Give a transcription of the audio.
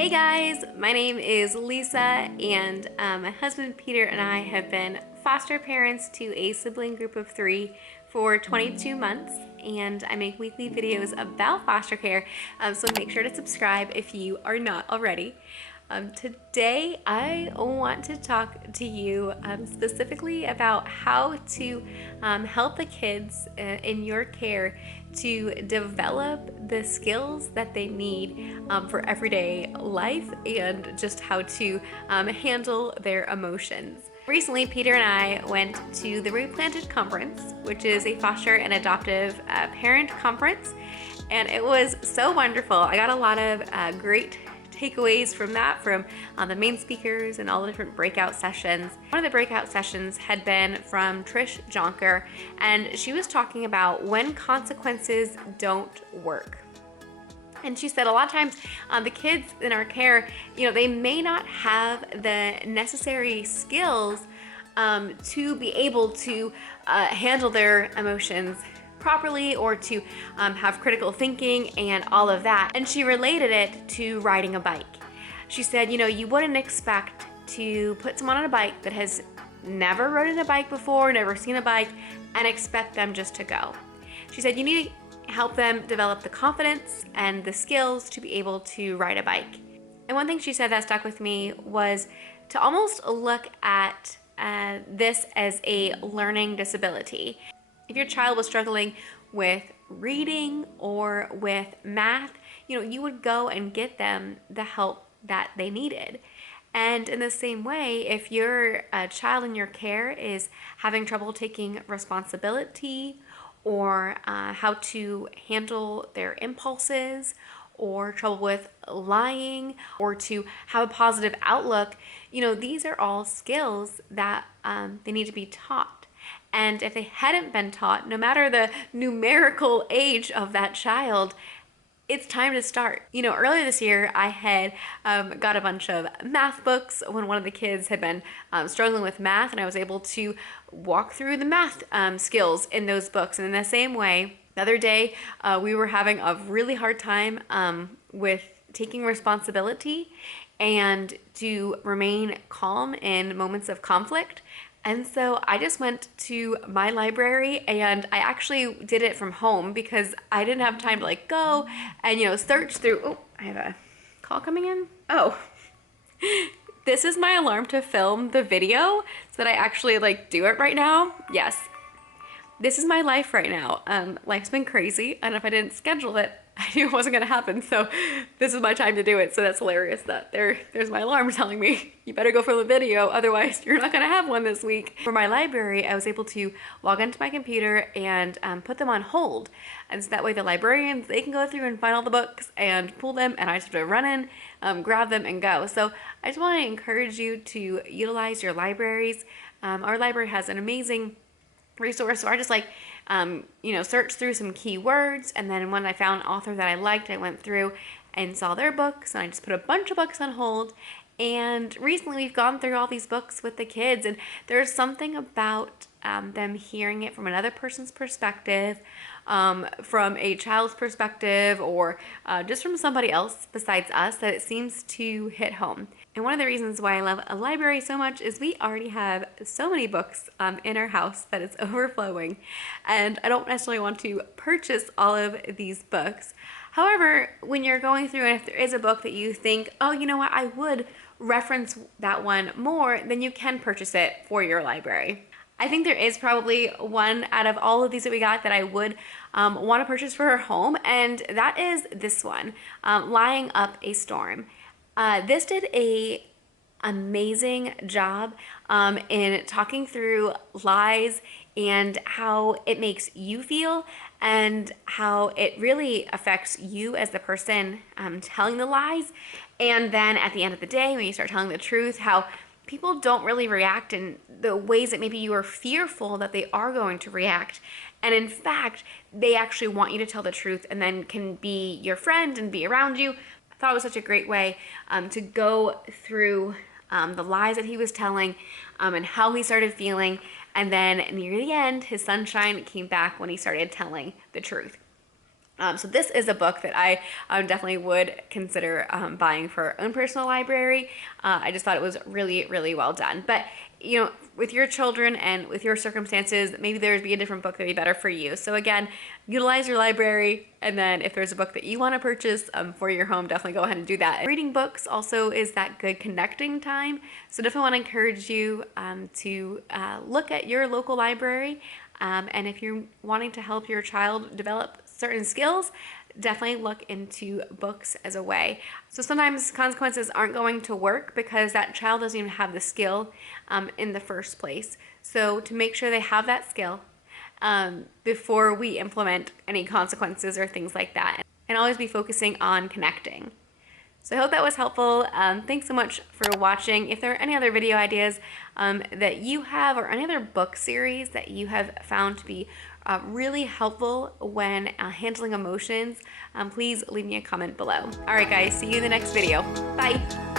Hey guys, my name is Lisa, and my husband Peter and I have been foster parents to a sibling group of 3 for 22 months, and I make weekly videos about foster care, so make sure to subscribe if you are not already. Today I want to talk to you specifically about how to help the kids in your care to develop the skills that they need for everyday life and just how to handle their emotions. Recently, Peter and I went to the Replanted Conference, which is a foster and adoptive parent conference, and it was so wonderful. I got a lot of great takeaways from that, from the main speakers and all the different breakout sessions. One of the breakout sessions had been from Trish Jonker, and she was talking about when consequences don't work. And she said a lot of times the kids in our care, they may not have the necessary skills to be able to handle their emotions properly, or to have critical thinking and all of that. And she related it to riding a bike. She said, you wouldn't expect to put someone on a bike that has never ridden a bike before, never seen a bike, and expect them just to go. She said you need to help them develop the confidence and the skills to be able to ride a bike. And one thing she said that stuck with me was to almost look at this as a learning disability. If your child was struggling with reading or with math, you would go and get them the help that they needed. And in the same way, if your child in your care is having trouble taking responsibility, or how to handle their impulses, or trouble with lying, or to have a positive outlook, these are all skills that they need to be taught. And if they hadn't been taught, no matter the numerical age of that child, it's time to start. Earlier this year, I had got a bunch of math books when one of the kids had been struggling with math, and I was able to walk through the math skills in those books. And in the same way, the other day, we were having a really hard time with taking responsibility and to remain calm in moments of conflict. And so I just went to my library, and I actually did it from home because I didn't have time to go and search through. Oh, I have a call coming in. Oh, this is my alarm to film the video so that I actually do it right now. Yes, this is my life right now. Life's been crazy, and if I didn't schedule it, I knew it wasn't gonna happen, so this is my time to do it. So that's hilarious that there's my alarm telling me, you better go film a video, otherwise you're not gonna have one this week. For my library, I was able to log into my computer and put them on hold. And so that way the librarians, they can go through and find all the books and pull them, and I just have to run in, grab them and go. So I just wanna encourage you to utilize your libraries. Our library has an amazing resource, so I just search through some keywords, and then when I found an author that I liked, I went through and saw their books, and I just put a bunch of books on hold. And recently we've gone through all these books with the kids, and there's something about them hearing it from another person's perspective, from a child's perspective, or just from somebody else besides us, that it seems to hit home. And one of the reasons why I love a library so much is we already have so many books in our house that it's overflowing, and I don't necessarily want to purchase all of these books. However, when you're going through, and if there is a book that you think, oh, you know what, I would reference that one more, then you can purchase it for your library. I think there is probably one out of all of these that we got that I would want to purchase for her home, and that is this one, Lying Up a Storm. This did a amazing job in talking through lies and how it makes you feel, and how it really affects you as the person telling the lies. And then at the end of the day, when you start telling the truth, how people don't really react in the ways that maybe you are fearful that they are going to react. And in fact, they actually want you to tell the truth, and then can be your friend and be around you. I thought it was such a great way to go through the lies that he was telling, and how he started feeling. And then near the end, his sunshine came back when he started telling the truth. So this is a book that I definitely would consider buying for our own personal library. I just thought it was really, really well done. But, you know, with your children and with your circumstances, maybe there would be a different book that would be better for you. So again, utilize your library, and then if there's a book that you want to purchase for your home, definitely go ahead and do that. Reading books also is that good connecting time. So definitely want to encourage you to look at your local library. And if you're wanting to help your child develop certain skills, definitely look into books as a way. So sometimes consequences aren't going to work because that child doesn't even have the skill in the first place. So to make sure they have that skill before we implement any consequences or things like that, and always be focusing on connecting. So I hope that was helpful. Thanks so much for watching. If there are any other video ideas that you have, or any other book series that you have found to be really helpful when handling emotions, please leave me a comment below. All right, guys, see you in the next video. Bye.